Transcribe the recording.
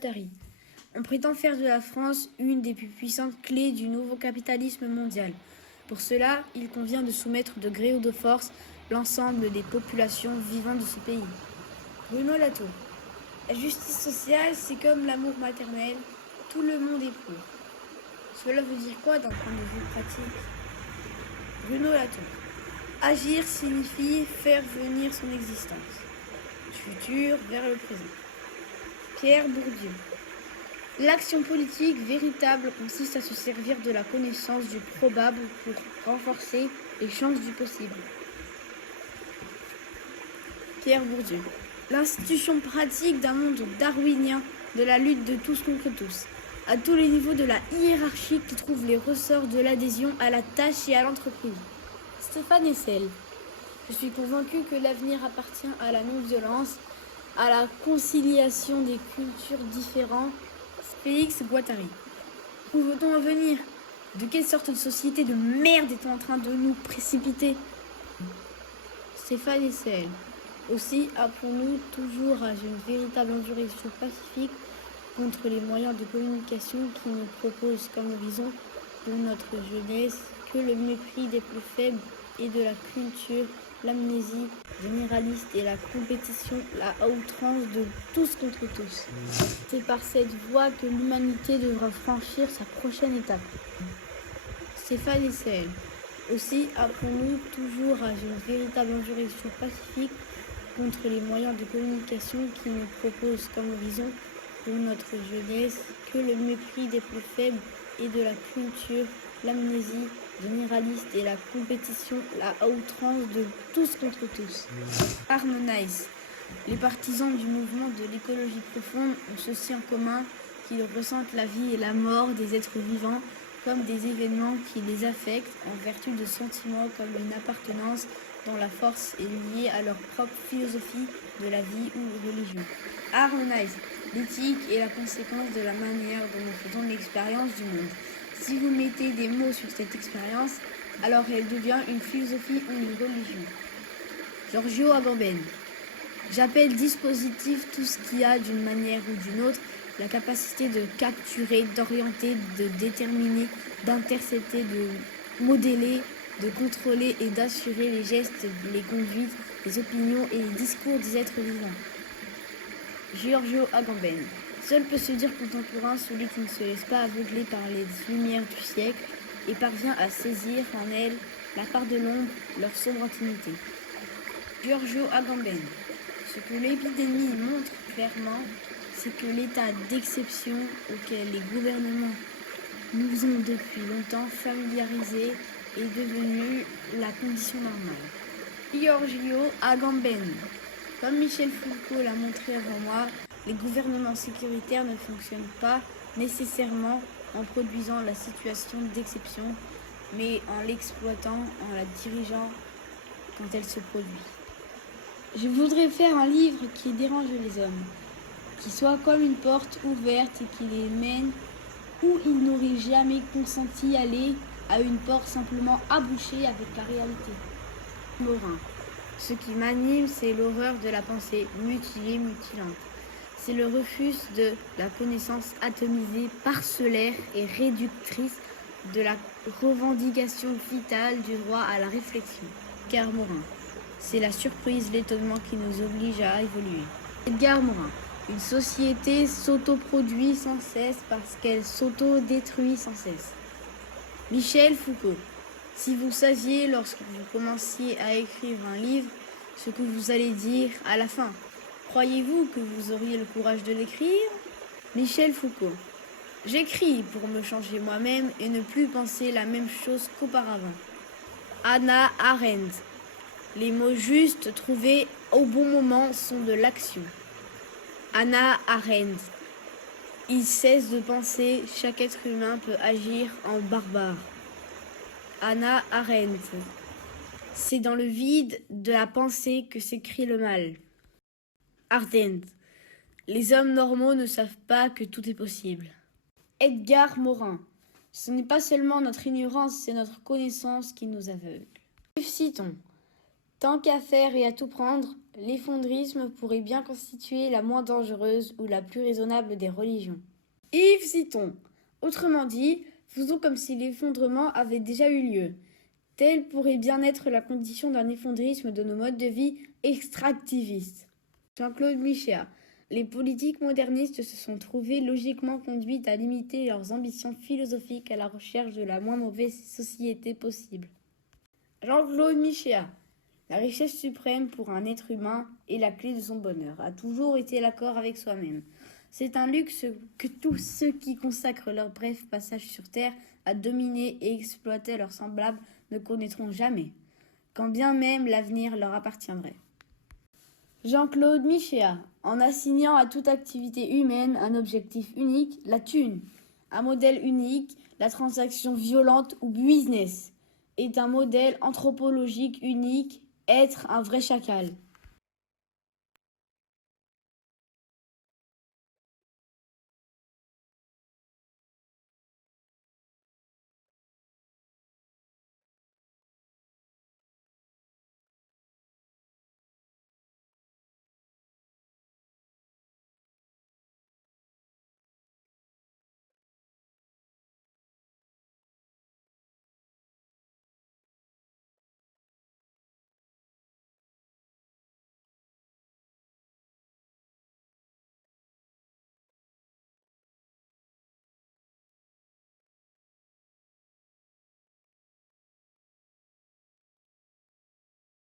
Guattari. On prétend faire de la France une des plus puissantes clés du nouveau capitalisme mondial. Pour cela, il convient de soumettre de gré ou de force l'ensemble des populations vivant de ce pays. Bruno Latour. La justice sociale, c'est comme l'amour maternel, tout le monde est pour. Cela veut dire quoi d'un point de vue pratique? Bruno Latour. Agir signifie faire venir son existence, du futur vers le présent. Pierre Bourdieu. L'action politique véritable consiste à se servir de la connaissance du probable pour renforcer les chances du possible. Pierre Bourdieu. L'institution pratique d'un monde darwinien de la lutte de tous contre tous, à tous les niveaux de la hiérarchie qui trouve les ressorts de l'adhésion à la tâche et à l'entreprise. Stéphane Hessel. Je suis convaincu que l'avenir appartient à la non-violence, à la conciliation des cultures différentes. Félix Guattari. Où veut-on en venir? De quelle sorte de société de merde est-on en train de nous précipiter? Stéphane Hessel. Aussi, appelons-nous toujours à une véritable insurrection pacifique contre les moyens de communication qui nous proposent comme horizon pour notre jeunesse que le mépris des plus faibles et de la culture, l'amnésie généraliste et la compétition, la outrance de tous contre tous. C'est par cette voie que l'humanité devra franchir sa prochaine étape. Stéphane Hessel. Aussi, appelons-nous toujours à une véritable insurrection pacifique contre les moyens de communication qui nous proposent comme horizon pour notre jeunesse que le mépris des plus faibles et de la culture, l'amnésie généraliste et la compétition, la outrance de tous contre tous. Harmonize. Les partisans du mouvement de l'écologie profonde ont ceci en commun qu'ils ressentent la vie et la mort des êtres vivants comme des événements qui les affectent en vertu de sentiments comme une appartenance dont la force est liée à leur propre philosophie de la vie ou religion. Harmonize. L'éthique est la conséquence de la manière dont nous faisons l'expérience du monde. Si vous mettez des mots sur cette expérience, alors elle devient une philosophie ou une religion. Giorgio Agamben. J'appelle dispositif tout ce qui a, d'une manière ou d'une autre, la capacité de capturer, d'orienter, de déterminer, d'intercepter, de modeler, de contrôler et d'assurer les gestes, les conduites, les opinions et les discours des êtres vivants. Giorgio Agamben. Seul peut se dire contemporain celui qui ne se laisse pas aveugler par les lumières du siècle et parvient à saisir en elle la part de l'ombre, leur sombre intimité. Giorgio Agamben. Ce que l'épidémie montre clairement, c'est que l'état d'exception auquel les gouvernements nous ont depuis longtemps familiarisés est devenu la condition normale. Giorgio Agamben. Comme Michel Foucault l'a montré avant moi, les gouvernements sécuritaires ne fonctionnent pas nécessairement en produisant la situation d'exception, mais en l'exploitant, en la dirigeant quand elle se produit. Je voudrais faire un livre qui dérange les hommes, qui soit comme une porte ouverte et qui les mène où ils n'auraient jamais consenti aller, à une porte simplement abouchée avec la réalité. Morin. Ce qui m'anime, c'est l'horreur de la pensée mutilée, mutilante. C'est le refus de la connaissance atomisée, parcellaire et réductrice de la revendication vitale du droit à la réflexion. Edgar Morin. C'est la surprise, l'étonnement qui nous oblige à évoluer. Edgar Morin. Une société s'autoproduit sans cesse parce qu'elle s'auto-détruit sans cesse. Michel Foucault. Si vous saviez, lorsque vous commenciez à écrire un livre, ce que vous allez dire à la fin, croyez-vous que vous auriez le courage de l'écrire? Michel Foucault. J'écris pour me changer moi-même et ne plus penser la même chose qu'auparavant. Hannah Arendt. Les mots justes trouvés au bon moment sont de l'action. Hannah Arendt. Il cesse de penser, chaque être humain peut agir en barbare. Hannah Arendt. C'est dans le vide de la pensée que s'écrit le mal. Ardent. Les hommes normaux ne savent pas que tout est possible. Edgar Morin. Ce n'est pas seulement notre ignorance, c'est notre connaissance qui nous aveugle. Citons. Tant qu'à faire et à tout prendre, l'effondrisme pourrait bien constituer la moins dangereuse ou la plus raisonnable des religions. Yves Citon. Autrement dit, faisons comme si l'effondrement avait déjà eu lieu. Telle pourrait bien être la condition d'un effondrisme de nos modes de vie extractivistes. Jean-Claude Michéa. Les politiques modernistes se sont trouvées logiquement conduites à limiter leurs ambitions philosophiques à la recherche de la moins mauvaise société possible. Jean-Claude Michéa. La richesse suprême pour un être humain est la clé de son bonheur, a toujours été l'accord avec soi-même. C'est un luxe que tous ceux qui consacrent leur bref passage sur Terre à dominer et exploiter leurs semblables ne connaîtront jamais, quand bien même l'avenir leur appartiendrait. Jean-Claude Michéa, en assignant à toute activité humaine un objectif unique, la thune, un modèle unique, la transaction violente ou business, est un modèle anthropologique unique, être un vrai chacal.